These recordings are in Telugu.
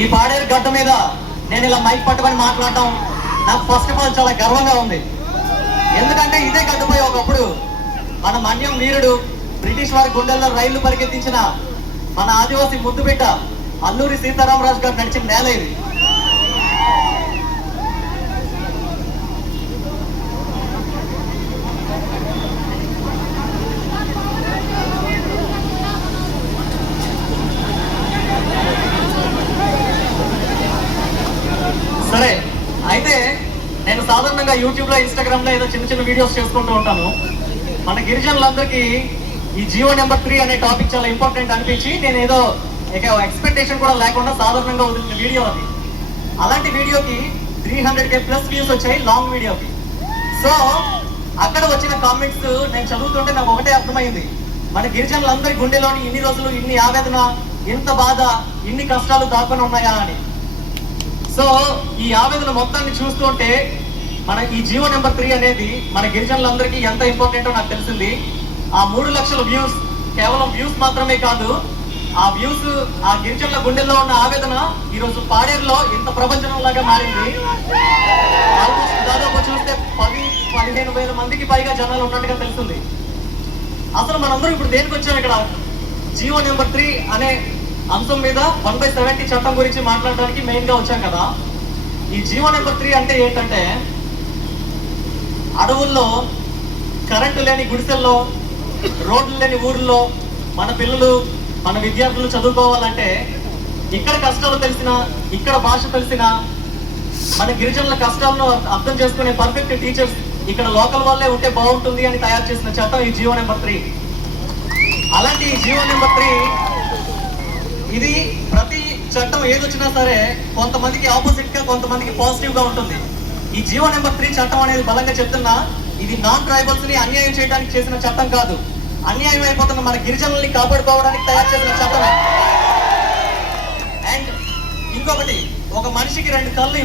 ఈ పాడేరు గడ్డ మీద నేను ఇలా మైక్ పట్టుకొని మాట్లాడటం నాకు ఫస్ట్ ఆఫ్ ఆల్ చాలా గర్వంగా ఉంది. ఎందుకంటే ఇదే గడ్డపై ఒకప్పుడు మన మన్యం వీరుడు బ్రిటిష్ వారి గుండెల్లో రైళ్లు పరిగెత్తించిన మన ఆదివాసి ముద్దుబిడ్డ అల్లూరి సీతారామరాజు గారు నడిచిన నేల ఇది. సరే, అయితే నేను సాధారణంగా యూట్యూబ్లో ఇన్స్టాగ్రామ్లో ఏదో చిన్న చిన్న వీడియోస్ చేసుకుంటూ ఉంటాను. మన గిరిజనులందరికీ ఈ జియో నెంబర్ 3 అనే టాపిక్ చాలా ఇంపార్టెంట్ అనిపించి నేను ఏదో ఎక్స్పెక్టేషన్ కూడా లేకుండా సాధారణంగా వదిలిన వీడియో అది. అలాంటి వీడియోకి 300K ప్లస్ వ్యూస్ వచ్చాయి లాంగ్ వీడియోకి. సో అక్కడ వచ్చిన కామెంట్స్ నేను చదువుతుంటే నాకు ఒకటే అర్థమైంది, మన గిరిజనులందరి గుండెలోని ఇన్ని రోజులు ఇన్ని ఆవేదన, ఇంత బాధ, ఇన్ని కష్టాలు దాక్కుని ఉన్నాయా అని. సో ఈ ఆవేదన మొత్తాన్ని చూస్తుంటే మన ఈ జియో నెంబర్ 3 అనేది మన గిరిజనులందరికీ ఎంత ఇంపార్టెంటో నాకు తెలిసింది. ఆ 3 లక్షల వ్యూస్ కేవలం వ్యూస్ మాత్రమే కాదు, ఆ వ్యూస్ ఆ గిరిజనుల గుండెల్లో ఉన్న ఆవేదన ఈరోజు పాడేరులో ఇంత ప్రపంచంలాగా మారింది. ఆల్మోస్ట్ దాదాపు చూస్తే 10-15 వేల మందికి పైగా జనాలు ఉన్నట్టుగా తెలుస్తుంది. అసలు మనందరం ఇప్పుడు దేనికి వచ్చాం? ఇక్కడ జియో నెంబర్ 3 అనే అంశం మీద 1/70 చట్టం గురించి మాట్లాడడానికి మెయిన్ గా వచ్చాం కదా. ఈ జియో నెంబర్ 3 అంటే ఏంటంటే, అడవుల్లో కరెంటు లేని గుడిసెల్లో, రోడ్లు లేని ఊర్లో మన పిల్లలు మన విద్యార్థులు చదువుకోవాలంటే ఇక్కడ కష్టాలు తెలిసినా, ఇక్కడ భాష తెలిసినా, మన గిరిజనుల కష్టాలను అర్థం చేసుకునే పర్ఫెక్ట్ టీచర్స్ ఇక్కడ లోకల్ వాళ్ళే ఉంటే బాగుంటుంది అని తయారు చేసిన చట్టం ఈ జియో నెంబర్ 3. అలాంటి ఈ జియో నెంబర్ 3 ఇది ప్రతి చట్టం ఏదొచ్చినా సరే కొంతమందికి ఆపోజిట్ గా, కొంతమందికి పాజిటివ్ గా ఉంటుంది. ఈ జియో నెంబర్ 3 చట్టం అనేది బలంగా చెప్తున్నా, ఇది నాన్ ట్రైబల్స్ ని అన్యాయం చేయడానికి చేసిన చట్టం కాదు, అన్యాయం అయిపోతున్న మన గిరిజనుల్ని కాపాడుకోవడానికి తయారు చేసిన చట్టమే. అండ్ ఇంకొకటి, ఒక మనిషికి 2 కళ్ళు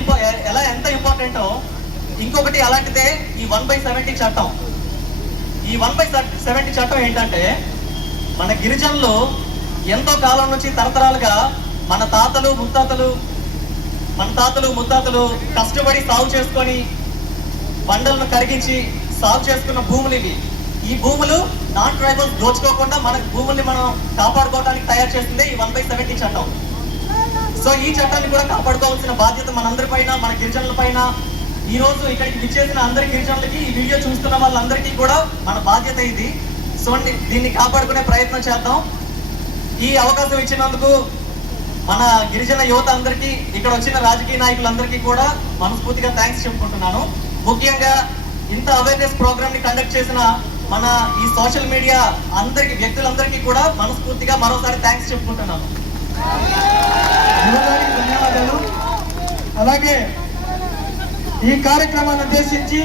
ఎలా ఎంత ఇంపార్టెంటో ఇంకొకటి అలాంటిదే ఈ 1/70 చట్టం. ఈ 1/70 చట్టం ఏంటంటే, మన గిరిజనులు ఎంతో కాలం నుంచి తరతరాలుగా మన తాతలు ముత్తాతలు కష్టపడి సాగు చేసుకొని బండలను కరిగించి సాగు చేసుకున్న భూములు ఇవి. ఈ భూములు నాన్ ట్రైబల్స్ దోచుకోకుండా మన భూముల్ని మనం కాపాడుకోవడానికి తయారు చేసిందే ఈ 1/70 చట్టం. సో ఈ చట్టాన్ని కూడా కాపాడుకోవాల్సిన బాధ్యత మనందరి పైన, మన గిరిజనుల పైన. ఈ రోజు ఇక్కడికి విచ్చేసిన అందరి గిరిజనులకి, ఈ వీడియో చూస్తున్న వాళ్ళందరికీ కూడా మన బాధ్యత ఇది. సో దీన్ని కాపాడుకునే ప్రయత్నం చేద్దాం. ఈ అవకాశం ఇచ్చినందుకు మన గిరిజన యువత అందరికీ, ఇక్కడ వచ్చిన రాజకీయ నాయకులందరికీ కూడా మనస్ఫూర్తిగా థ్యాంక్స్ చెప్పుకుంటున్నాను. ముఖ్యంగా ఇంత అవేర్నెస్ ప్రోగ్రామ్ ని కండక్ట్ చేసిన మన ఈ సోషల్ మీడియా వ్యక్తులందరికీ కూడా మనస్ఫూర్తిగా మరోసారి థ్యాంక్స్ చెప్పుకుంటున్నాను. ధన్యవాదాలు. అలాగే ఈ కార్యక్రమాన్ని ఉద్దేశించి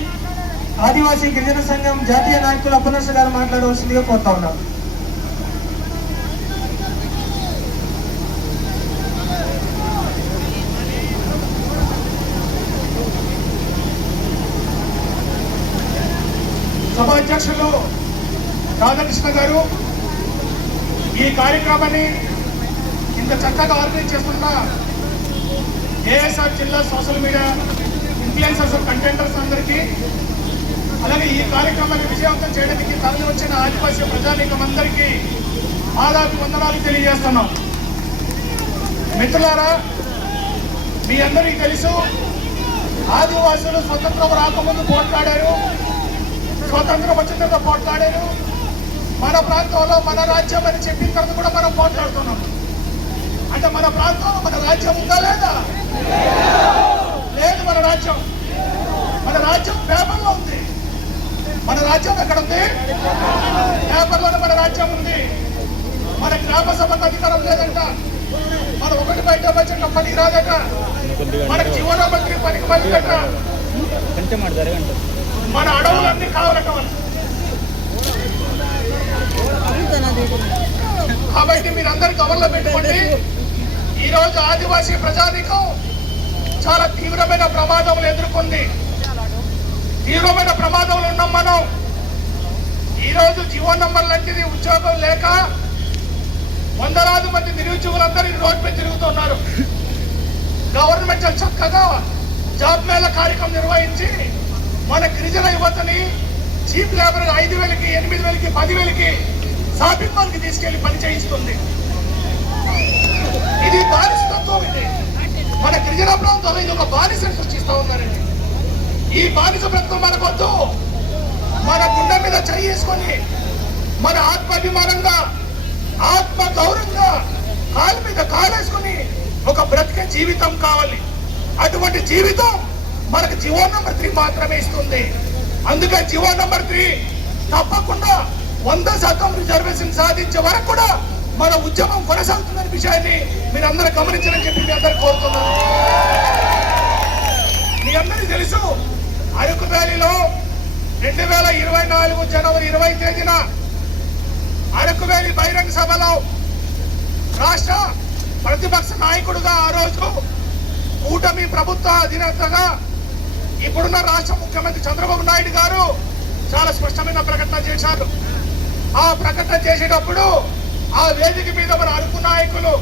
ఆదివాసీ గిరిజన సంఘం జాతీయ నాయకులు అప్పనర్ష గారు మాట్లాడవలసిందిగా కోరుతా ఉన్నాం. సభాధ్యక్షులు రాధాకృష్ణ గారు, ఈ కార్యక్రమాన్ని ఇంత చక్కగా ఆర్గనైజ్ చేస్తున్న ఏఎస్ఆర్ జిల్లా సోషల్ మీడియా ఇన్ఫ్లుయెన్సర్స్, కంటెంటర్స్ అందరికీ, అలాగే ఈ కార్యక్రమాన్ని విజయవంతం చేయడానికి తరలి వచ్చిన ఆదివాసీ ప్రజానీకం అందరికీ ఆదాపు వందనాలు తెలియజేస్తున్నాం. మిత్రులారా, మీ అందరికీ తెలుసు, ఆదివాసులు స్వతంత్రం రాకముందు పోట్లాడారు, స్వతంత్రం వచ్చిన తర్వాత పోట్లాడారు. మన ప్రాంతంలో మన రాజ్యం అని చెప్పిన తర్వాత కూడా మనం పోట్లాడుతున్నాం. అంటే మన ప్రాంతంలో మన రాజ్యం ఉందా లేదా? లేదు. మన రాజ్యం పేపర్లో ఉంది. మన రాజ్యం ఎక్కడ ఉంది? పేపర్లోనే మన రాజ్యం ఉంది. మన గ్రామ సభకు అధికారం లేదంట, మన 1/70 బడ్జెట్ పనికి రాదట, మనకు జియో నెంబర్ 3 పనికి పనిదట, మన అడవులన్నీ కావాలట. కాబట్టి మీరందరూ కవర్లో పెట్టుకోండి. ఈరోజు ఆదివాసీ ప్రజానీకం చాలా తీవ్రమైన ప్రమాదములు ఎదుర్కొంది. తీవ్రమైన ప్రమాదంలో ఉన్నాం మనం. ఈరోజు జియో నంబర్ లాంటిది ఉద్యోగం లేక వందలాది మంది నిరుద్యోగులందరూ రోడ్డు మీద తిరుగుతున్నారు. మధ్య చక్కగా జాబ్ మేళ కార్యక్రమం నిర్వహించి మన గిరిజన యువతని చీప్ లేబర్ 5,000కి 8,000కి 10,000కి షాపింగ్ మాల్కి తీసుకెళ్లి పని చేయిస్తుంది. ఇది బానిసత్వం. ఇది మన గిరిజన ప్రాంతంలో ఇది ఒక బానిసను సృష్టిస్తా ఉన్నారండి. ఈ బానిస బ్రతుకు మనకొద్దు. మన గుండె మీద చేసుకొని మన ఆత్మాభిమానంగా ఆత్మ గౌరవంగా కాలు మీద కాలేసుకొని ఒక బ్రతికే జీవితం కావాలి. అటువంటి జీవితం మనకు జీవో నంబర్ 3 మాత్రమే ఇస్తుంది. అందుకే జీవో నంబర్ 3 తప్పకుండా 100% రిజర్వేషన్ సాధించే వరకు కూడా మన ఉద్యమం కొనసాగుతుందనే విషయాన్ని మీరు అందరూ గమనించాలని చెప్పి మీ అందరూ కోరుతున్నాను. మీ అందరికీ తెలుసు, అరకు వ్యాలీలో 2024 జనవరి 20 తేదీన అరకు వ్యాలీ బహిరంగ సభలో రాష్ట్ర ప్రతిపక్ష నాయకుడుగా ఆ రోజు కూటమి ప్రభుత్వ అధినేతగా ఇప్పుడున్న రాష్ట్ర ముఖ్యమంత్రి చంద్రబాబు నాయుడు గారు చాలా స్పష్టమైన ప్రకటన చేశారు. ఆ ప్రకటన చేసేటప్పుడు ఆ వేదిక మీద మన అరకు నాయకులు,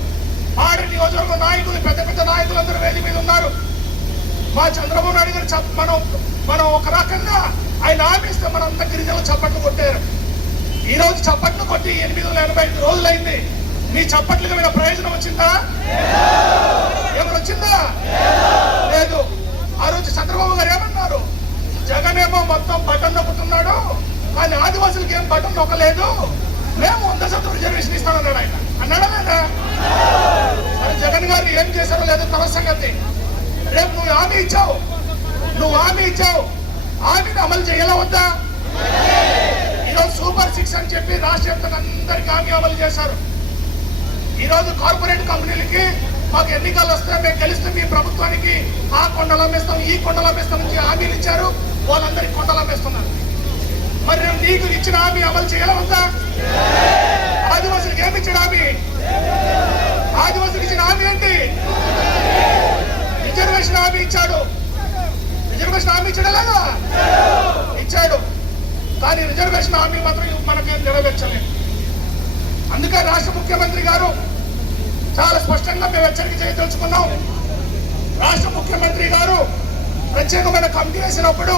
పాడి నియోజకవర్గ నాయకులు, పెద్ద పెద్ద నాయకులందరూ వేదిక మీద ఉన్నారు. మా చంద్రబాబు నాయుడు గారు మనం ఒక రకంగా ఆయన ఆమెస్తే మనంతా గిరిజనులు చప్పట్లు కొట్టారు. ఈ రోజు చప్పట్లు కొట్టి 885 రోజులైంది. మీ చప్పట్లుగా మీద ప్రయోజనం వచ్చిందా? ఏమైనా వచ్చిందా? లేదు. ఆ రోజు చంద్రబాబు గారు ఏమన్నారు? జగన్ ఏమో మొత్తం బటన్ నొక్కుతున్నాడు, కానీ ఆదివాసులకి ఏం బటన్ నొక్కలేదు, మేము 100% రిజర్వేషన్ ఇస్తానన్నాడు. ఆయన అన్నాడా లేదా? మరి జగన్ గారు ఏం చేశారో లేదో తర్వాత సంగతి. రేపు నువ్వు హామీ ఇచ్చావు, హామీని అమలు చేయాలా వద్దా? ఈరోజు సూపర్ 6 అని చెప్పి రాష్ట్ర వ్యాప్తంగా అందరికీ హామీ అమలు చేశారు. ఈరోజు కార్పొరేట్ కంపెనీలకి మాకు ఎన్నికలు వస్తే మేము గెలిస్తే మీ ప్రభుత్వానికి ఆ కొండలు అమ్మేస్తాం, ఈ కొండలు అమ్మేస్తాం నుంచి హామీలు ఇచ్చారు. వాళ్ళందరికీ కొండలు అమ్మేస్తున్నారు. మరి నేను నీకు ఇచ్చిన హామీ అమలు చేయాలా వద్దా? ఆదివాసులకు ఏమి ఇచ్చిన హామీ? ఆదివాసులకు ఇచ్చిన హామీ ఏంటి? రిజర్వేషన్ హామీ ఇచ్చాడు. రిజర్వేషన్ హామీ ఇచ్చాడా లేదా? ఇచ్చాడు. కానీ రిజర్వేషన్ హామీ మాత్రం మనకేం నెరవేర్చలేదు. అందుకే రాష్ట్ర ముఖ్యమంత్రి గారు చాలా స్పష్టంగా మేము హెచ్చరిక చేయదలుచుకున్నాం. రాష్ట్ర ముఖ్యమంత్రి గారు ప్రత్యేకమైన కమిటీ వేసినప్పుడు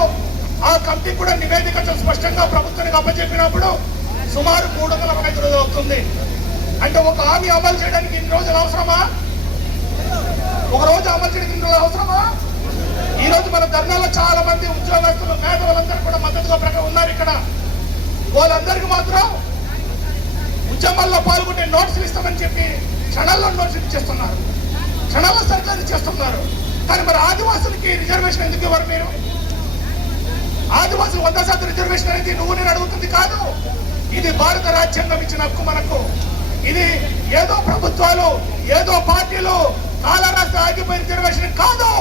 ఆ కమిటీ కూడా నివేదిక స్పష్టంగా ప్రభుత్వానికి అప్పచెప్పినప్పుడు సుమారు 305 రోజులు అవుతుంది. అంటే ఒక హామీ అమలు చేయడానికి ఇన్ని రోజులు అవసరమా? ఒక రోజు అమలు చేయడానికి ఇన్ని రోజులు అవసరమా? ఈ రోజు మన ధర్నాలో చాలా మంది ఉద్యోగస్తులు, మేధావులందరూ కూడా మద్దతుగా ఉన్నారు. ఇక్కడ వాళ్ళందరికీ మాత్రం ఉద్యమాల్లో పాల్గొంటే నోట్సులు ఇస్తామని చెప్పి క్షణాల్లో నోట్సులు ఇచ్చేస్తున్నారు, క్షణాల్లో సర్కారు చేస్తున్నారు. కానీ మరి ఆదివాసులకి రిజర్వేషన్ ఎందుకు ఇవ్వరు మీరు? ఆదివాసులు 100% రిజర్వేషన్ అనేది నువ్వు నేను అడుగుతుంది కాదు. ఇది భారత రాజ్యాంగం ఇచ్చిన హక్కు మనకు. ఇది ఏదో ప్రభుత్వాలు, ఏదో పార్టీలు కాలరాస్తే ఆగిపోయిన రిజర్వేషన్ కాదు.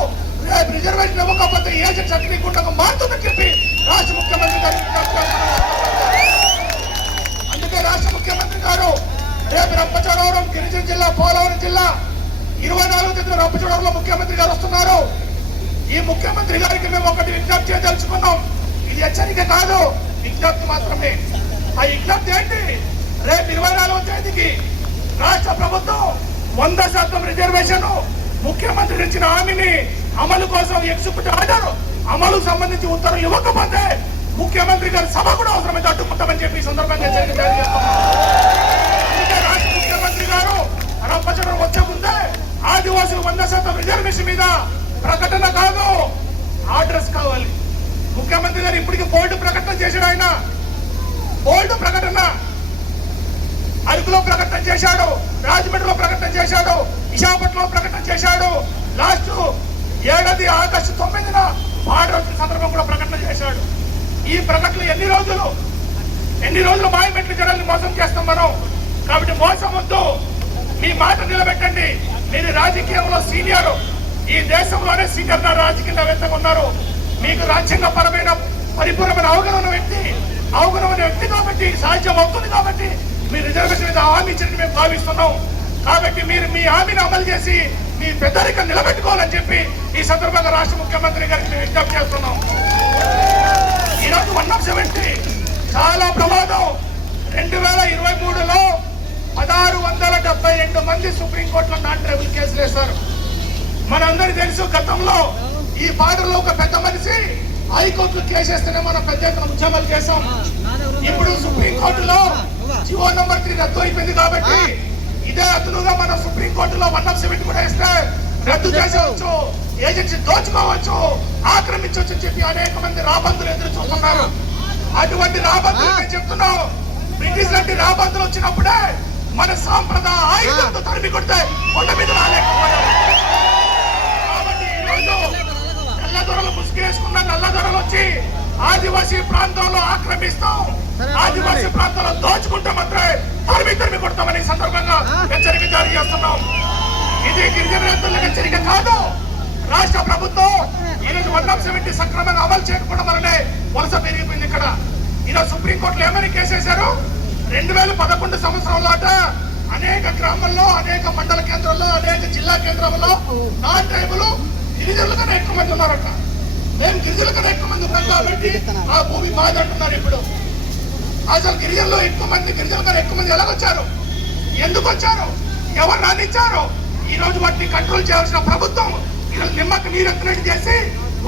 రేపు రిజర్వేషన్ ఇవ్వకపోతే ఏజెంట్ అగ్నిగుండగా మారుతుందని చెప్పి రాష్ట్ర ముఖ్యమంత్రి గారు. అందుకే రాష్ట్ర ముఖ్యమంత్రి గారు రేపు రంపచోడవరం గిరిజన జిల్లా, పోలవరం జిల్లా 24వ తేదీన రంపచోడవరంలో ముఖ్యమంత్రి గారు వస్తున్నారు. ఈ ముఖ్యమంత్రి గారికి మేము ఒకటి విజ్ఞప్తి చేయదలుచుకున్నాం. ఇది హెచ్చరిక కాదు, విజ్ఞప్తి మాత్రమే. ఆ విజ్ఞప్తి ఏంటి? రేపు 24వ తేదీకి రాష్ట్ర ప్రభుత్వం 100% రిజర్వేషన్ ముఖ్యమంత్రి ఇచ్చిన హామీని అమలు కోసం ఎగ్జిక్యూటివ్ ఆర్డర్ అమలుకు సంబంధించి ఉత్తర్వులు ఇవ్వకపోతే ముఖ్యమంత్రి గారి సభ కూడా అవసరమైతే అడ్డుకుంటామని చెప్పి సందర్భంగా రాష్ట్ర ముఖ్యమంత్రి గారు రంపచోడవరం వచ్చే ముందే ఆదివాసులు 100% రిజర్వేషన్ మీద ప్రకటన కాదు, ఆర్డర్స్ కావాలి. ముఖ్యమంత్రి గారు ఇప్పటికీ బోల్డ్ ప్రకటన చేశాడు. ఆయన బోల్డ్ ప్రకటన అరకులో ప్రకటన చేశాడు, రాజమండ్రిలో ప్రకటన చేశాడు, విశాఖపట్నంలో ప్రకటన చేశాడు. లాస్ట్ ఏడాది ఆగస్టు 9న పాడరోజు సందర్భం కూడా ప్రకటన చేశాడు. ఈ ప్రకటనలు ఎన్ని రోజులు మాయమెట్లు జనాన్ని మోసం చేస్తాం మనం. కాబట్టి మోసం వద్దు, మీ మాట నిలబెట్టండి. మీరు రాజకీయంలో సీనియర్, ఈ దేశంలోనే సీనియర్ రాజకీయవేత్తగా ఉన్నారు. మీకు రాజ్యాంగ పరమైన పరిపూర్ణమైన అవగాహన వ్యక్తి కాబట్టి సాధ్యం అవుతుంది. కాబట్టి మీ రిజర్వేషన్ మీద హామీ ఇచ్చి మేము భావిస్తున్నాం. కాబట్టి మీరు మీ హామీని అమలు చేసి మీ పెద్దరికం నిలబెట్టుకోవాలని చెప్పి ఈ సందర్భంగా రాష్ట్ర ముఖ్యమంత్రి గారికి మేము విజ్ఞప్తి చేస్తున్నాం. ఈరోజు 170 చాలా ప్రమాదం. 2023లో 1672 మంది సుప్రీంకోర్టులో నాన్ ట్రైబల్ కేసులు వేశారు. మనం మనందరికీ తెలుసు గతంలో ఈ బార్డర్లో ఒక పెద్ద మనిషి హైకోర్టులో కేసేస్తేనే మనం పెద్ద ఎత్తున ఉద్యమాలు చేశాం. ఇప్పుడు సుప్రీంకోర్టులో జీవో నంబర్ 3 రద్దు అయిపోయింది కాబట్టి ఇదే అతనుగా మనం సుప్రీంకోర్టులో 107 కూడా వేస్తే రద్దు చేసేవచ్చు, ఏజెన్సీ దోచుకోవచ్చు, ఆక్రమించవచ్చు అని చెప్పి అనేక మంది రాబందులు ఎదురు చూస్తున్నారు. అటువంటి రాబందులు మేము చెప్తున్నాం. బ్రిటిష్ లాంటి రాబందులు వచ్చినప్పుడే మన సాంప్రదాయ ఆయుధాలతో తరిమి కొడితే కొండ మీద రాలేకపోయారు. కాబట్టి ఈరోజు నల్లదొరలు ముసుగేసుకున్న నల్లదొరలు వచ్చి ఆదివాసీ ప్రాంతంలో ఆక్రమిస్తాం, ఆదివాసీ ప్రాంతంలో దోచుకుంటే మాత్రమే తరిమి కొడతామని సందర్భంగా హెచ్చరిక జారీ చేస్తున్నాం. ఇది గిరిజన రైతులకు హెచ్చరిక కాదు. రాష్ట్ర ప్రభుత్వం ఈరోజు 170 సక్రమంగా అమలు చేయకపోవడం వల్లనే వలస పెరిగిపోయింది. ఇక్కడ ఈరోజు సుప్రీంకోర్టులో ఏమని కేసేశారు? 2011 సంవత్సరంలో అనేక గ్రామాల్లో, అనేక మండల కేంద్రాల్లో, అనేక జిల్లా కేంద్రాల్లో నాన్ ట్రైబులు గిరిజనుల కన్నా ఎక్కువ మంది ఉన్నారట. మేము గిరిజనుల కన్నా ఎక్కువ మంది ఉన్నాం కాబట్టి ఆ భూమి బాధ అంటున్నారు. ఇప్పుడు అసలు గిరిజనులు ఎక్కువ మంది, గిరిజనుల కన్నా ఎక్కువ మంది ఎలాగొచ్చారు? ఎందుకు వచ్చారు? ఎవరు రానిచ్చారు? ఈ రోజు వాటిని కంట్రోల్ చేయాల్సిన ప్రభుత్వం ఈరోజు నిమ్మకు నీరు ఎత్తినట్టు చేసి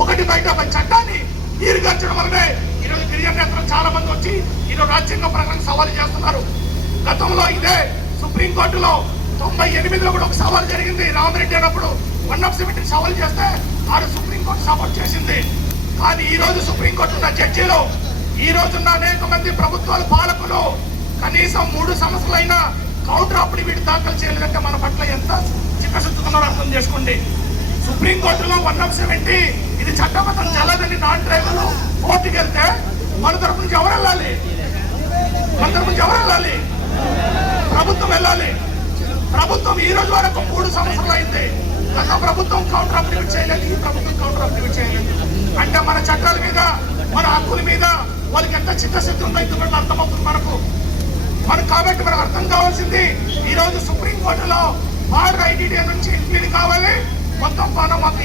ఒకటి బయట చట్టాన్ని నీరు గార్చడం వల్లనే ఈరోజు గిరిజన నేతలు చాలా మంది వచ్చి ఈరోజు రాజ్యాంగ ప్రకారం సవాలు చేస్తున్నారు. గతంలో ఇదే సుప్రీంకోర్టులో 98లో కూడా ఒక సవాల్ జరిగింది. రామరెడ్డి అన్నప్పుడు 170 సవాల్ చేస్తే ఆడు సుప్రీంకోర్టు సపోర్ట్ చేసింది. కానీ ఈ రోజు సుప్రీంకోర్టు ఉన్న జడ్జీలు, ఈ రోజున్న అనేక మంది ప్రభుత్వాల పాలకులు కనీసం 3 సంవత్సరాలైనా కౌంటర్ అఫిడవిట్ దాఖలు చేయలేదంటే మన పట్ల ఎంత చిత్తశుద్ధుతున్నారో అర్థం చేసుకోండి. సుప్రీంకోర్టులో 170 ఇది చట్టబద్ధం చెల్లదని నాన్ ట్రైబుల్ కోర్టుకి వెళ్తే మన తరపు నుంచి ఎవరు వెళ్ళాలి? మన తరపు నుంచి ఎవరు వెళ్ళాలి? ప్రభుత్వం వెళ్ళాలి. ప్రభుత్వం ఈ రోజు వరకు 3 సంవత్సరాలు అయింది. గత ప్రభుత్వం కౌంటర్ అఫిడవిట్ చేయలేదు, ఈ ప్రభుత్వం కౌంటర్ అఫిడవిట్ చేయలేదు. అంటే మన చట్టాల మీద, మన హక్కుల మీద వాళ్ళకి ఎంత చిత్తశుద్ధి ఉందో ఇందులో అర్థమవుతుంది మనకు. కాబట్టి మనకు అర్థం కావాల్సింది ఈ రోజు సుప్రీంకోర్టులో బార్డర్ ఐటీడీ నుంచి ఇంప్లీడ్ కావాలి. మొత్తం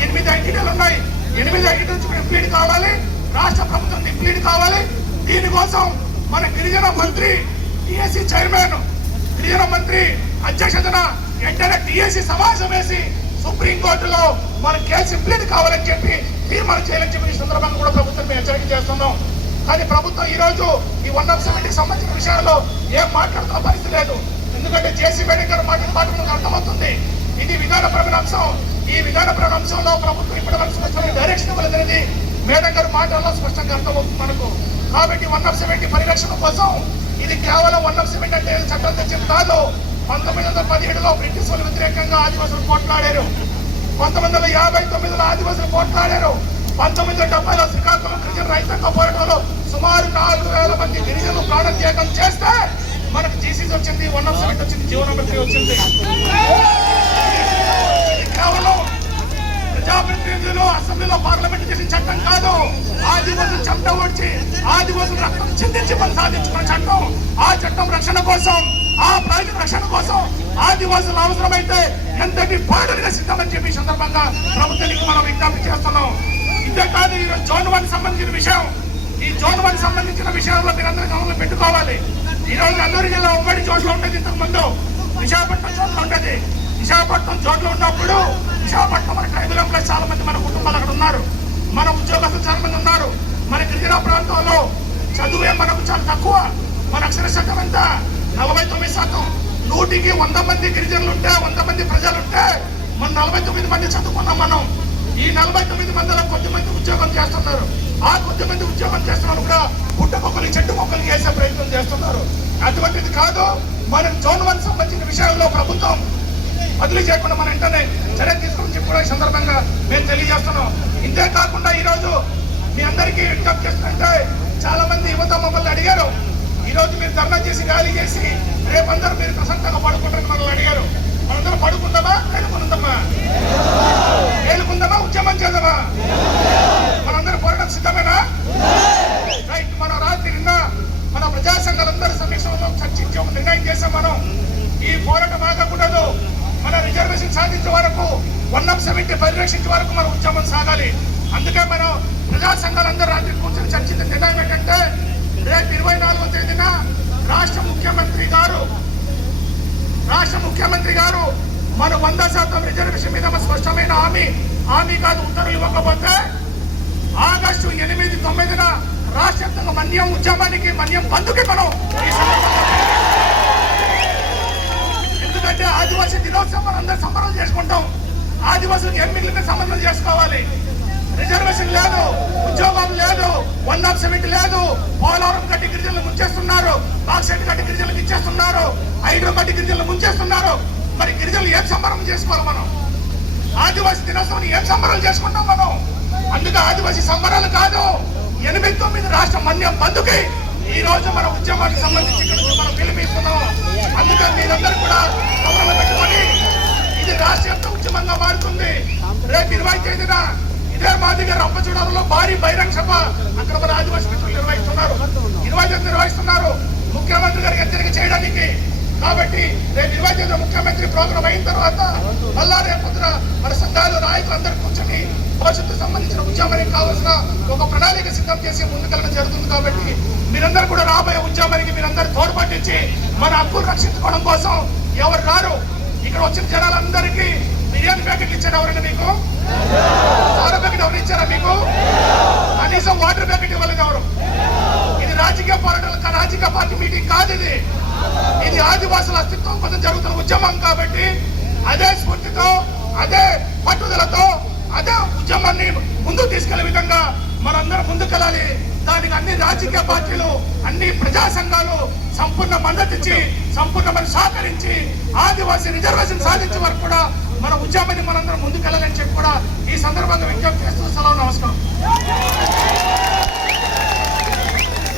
8 ఐటీడీలు ఉన్నాయి. 8 ఐటీడీ నుంచి ఇంప్లీడ్ కావాలి. రాష్ట్ర ప్రభుత్వం ఇంప్లీడ్ కావాలి. దీనికోసం మన గిరిజన మంత్రి, టీఎస్సీ చైర్మన్, గిరిజన మంత్రి అధ్యక్షతన వెంటనే టీఎస్సీ సమావేశం వేసి సుప్రీంకోర్టులో మన కేసు ఇంప్లీడ్ కావాలని చెప్పి తీర్మానం చేయాలని చెప్పి ఈ సందర్భంగా కూడా ప్రభుత్వం హెచ్చరిక చేస్తున్నాం. కానీ ప్రభుత్వం ఈ రోజు ఈ 170కి సంబంధించిన విషయాల్లో ఏం మాట్లాడుతున్న పరిస్థితి లేదు. ఎందుకంటే జేసీ మేడం గారు మాట్లాడడం అర్థమవుతుంది. ఇది విధానపరమైన అంశం. ఈ విధానపరమైన అంశంలో ప్రభుత్వం ఇప్పటివరకు స్పష్టమైన డైరెక్షన్ ఇవ్వలేదనేది మేడం గారి మాటల్లో స్పష్టంగా అర్థమవుతుంది మనకు. కాబట్టి 170 పరిరక్షణ కోసం ఇది కేవలం 170 అంటే చట్టం తెచ్చింది కాదు. 1917లో బ్రిటిష్ వాళ్ళు వ్యతిరేకంగా ఆదివాసులు పోట్లాడారు. 1959లో ఆదివాసులు పోట్లాడారు. 1970లో శ్రీకాకుళం గిరిజన రైతాంగ పోరాటంలో సుమారు 4000 మంది గిరిజనులు ప్రాణత్యాగం చేస్తే మనకు జీసీసీ వచ్చింది, 170 వచ్చింది, జీవో నంబర్ 3 వచ్చింది. కేవలం ప్రజాప్రతినిధులు అసెంబ్లీలో పార్లమెంట్ చేసిన చట్టం కాదు. ఆదివాసులు చెమట ఓడ్చి, ఆదివాసులు రక్తం చిందించి మనం సాధించుకున్న చట్టం. ఆ చట్టం రక్షణ కోసం, ఆ ప్రజల రక్షణ కోసం ఆదివాసులు అవసరమైతే ఎంతటి పాటలుగా సిద్ధమని చెప్పి సందర్భంగా ప్రభుత్వానికి మనం విజ్ఞప్తి చేస్తున్నాం. ఇదే కాదు, ఈరోజు జోన్ 1 సంబంధించిన విషయం. ఈ జోన్ 1 సంబంధించిన విషయంలో మీరందరూ గమనంలో పెట్టుకోవాలి. ఈ రోజు నెల్లూరు జిల్లా ఉమ్మడి జోన్లో ఉండేది. ఇంతకు ముందు విశాఖపట్నం జోన్లో ఉండేది. విశాఖపట్నం జోన్లో ఉన్నప్పుడు విశాఖపట్నం మన ట్రైబల్ ఎంప్లాయీస్ చాలా మంది మన కుటుంబాలు అక్కడ ఉన్నారు. మన ఉద్యోగస్తులు చాలా మంది ఉన్నారు. మన గిరిజన ప్రాంతంలో చదువే మనకు చాలా తక్కువ. మన అక్షర శాతం ఎంత? 49%. 100కి 100 మంది గిరిజనులు ఉంటే, 100 మంది ప్రజలు ఉంటే మన 49 మంది చదువుకున్నాం మనం. ఈ 49 మందిలో కొద్దిమంది ఉద్యోగం చేస్తున్నారు. ఆ కొద్దిమంది ఉద్యోగం చేస్తున్నారు కూడా పుట్టకొక్కలు చెట్టు మొక్కలు వేసే ప్రయత్నం చేస్తున్నారు. అటువంటిది కాదు. మనం జోన్ 1 సంబంధించిన విషయాల్లో ప్రభుత్వం బదిలీ చేయకుండా మన వెంటనే చర్య తీసుకుని చెప్పి కూడా ఈ సందర్భంగా మేము తెలియజేస్తున్నాం. ఇంతే కాకుండా ఈ రోజు మీ అందరికీ విజ్ఞప్తి చేస్తుంటే చాలా మంది యువత మమ్మల్ని అడిగారు, ఈ రోజు మీరు ధర్నా చేసి ర్యాలీ చేసి రేపందరూ మీరు ప్రశాంతంగా పడుకుంటారని మనల్ని అడిగారు. మనందరం పడుకుందామా, మేలుకుందామా? మేలుకుందామా, ఉద్యమం చేద్దామా? మనందరం పోరాటం సిద్ధమేనా? రైట్. మన రాత్రి నిన్న మన ప్రజా సంఘాలందరూ సమీక్షలో చర్చించి ఒక నిర్ణయం చేసాం. మనం ఈ పోరాటం ఆగకూడదు. మన రిజర్వేషన్ సాధించే వరకు, 170 పరిరక్షించే వరకు మన ఉద్యమం సాగాలి. అందుకే మనం ప్రజా సంఘాలందరూ రాత్రి కూర్చొని చర్చించిన నిర్ణయం ఏంటంటే రేపు 24వ తేదీన రాష్ట్ర ముఖ్యమంత్రి గారు మన 100% రిజర్వేషన్ మీద స్పష్టమైన హామీ హామీ కాదు ఉత్తర్వులు ఇవ్వకపోతే ఆగస్టు 8, 9న రాష్ట్ర వ్యాప్తంగా మన్యం ఉద్యమానికి మన్యం బంధుకి మనం ఈ సందర్భంగా ఎందుకంటే ఆదివాసీ దినోత్సవం మనం అందరూ సంబరాలు చేసుకుంటాం. ఆదివాసులకు ఏం మిగిలిన సంబంధం చేసుకోవాలి. రిజర్వేషన్ లేదు, ఉద్యోగం లేదు, 107 లేదు, పోలవరం కట్టి గిరిజనులు ముంచేస్తున్నారు, బాక్సైట్ కట్టి గిరిజనులకు ఇచ్చేస్తున్నారు, హైడ్రో కట్టి గిరిజనులు ముంచేస్తున్నారు. మరి గిరిజనులు ఏం సంబరం చేసుకోవాలి? మనం ఆదివాసీ దినోత్సవం ఏం సంబరాలు చేసుకుంటాం మనం? అందుకే ఆదివాసీ సంబరాలు కాదు, 8, 9 రాష్ట్ర మన్యం బంధుకి ఈ రోజు మన ఉద్యమానికి సంబంధించి ఇక్కడ నుంచి మనం పిలిపిస్తున్నాం. అందుకే మీరందరూ కూడా గమనంలో పెట్టుకొని ఇది రాష్ట్ర వ్యాప్త ఉద్యమంగా మారుతుంది. రేపు 20 తేదీన ఇదే మాదిగా రంపచూడలో భారీ బహిరంగ సభ అక్కడ మన ఆదివాసీ మిత్రులు నిర్వహిస్తున్నారు, 20 నిర్వహిస్తున్నారు ముఖ్యమంత్రి గారికి హెచ్చరిక చేయడానికి. కాబట్టి రేపు 20 తేదీన ముఖ్యమంత్రి ప్రోగ్రాం అయిన తర్వాత మళ్ళా రేపు మన సంఘాలు నాయకులు అందరూ కూర్చొని భవిష్యత్తు సంబంధించిన ఉద్యమానికి కావాల్సిన ఒక ప్రణాళిక సిద్ధం చేసి ముందుకెళ్ళడం జరుగుతుంది. కాబట్టి మీరందరూ కూడా రాబోయే ఉద్యమానికి మీరందరూ తోడ్పాటించి మన హక్కులు రక్షించుకోవడం కోసం ఎవరు రారు. ఇక్కడ వచ్చిన జనాలందరికీ బిర్యానీ ప్యాకెట్లు ఇచ్చారు ఎవరైనా మీకు? సారా ప్యాకెట్ ఎవరు ఇచ్చారా మీకు? కనీసం వాటర్ ప్యాకెట్ ఇవ్వలేదు ఎవరు? ఇది రాజకీయ పోరాటాలు, రాజకీయ పార్టీ మీటింగ్ కాదు ఇది. ఇది ఆదివాసుల అస్తిత్వం కోసం జరుగుతున్న ఉద్యమం. కాబట్టి అదే స్ఫూర్తితో, అదే పట్టుదలతో, అదే ఉద్యమాన్ని ముందుకు తీసుకెళ్లే విధంగా మనందరం ముందుకెళ్ళాలి. దానికి అన్ని రాజకీయ పార్టీలు, అన్ని ప్రజా సంఘాలు సంపూర్ణ మద్దతు ఇచ్చి, సంపూర్ణమైన సహకరించి ఆదివాసీ రిజర్వేషన్ సాధించే వరకు కూడా మన ఉద్యమాన్ని మనందరం ముందుకెళ్ళాలని చెప్పి కూడా ఈ సందర్భంగా విజ్ఞప్తి చేస్తూ సెలవు. నమస్కారం.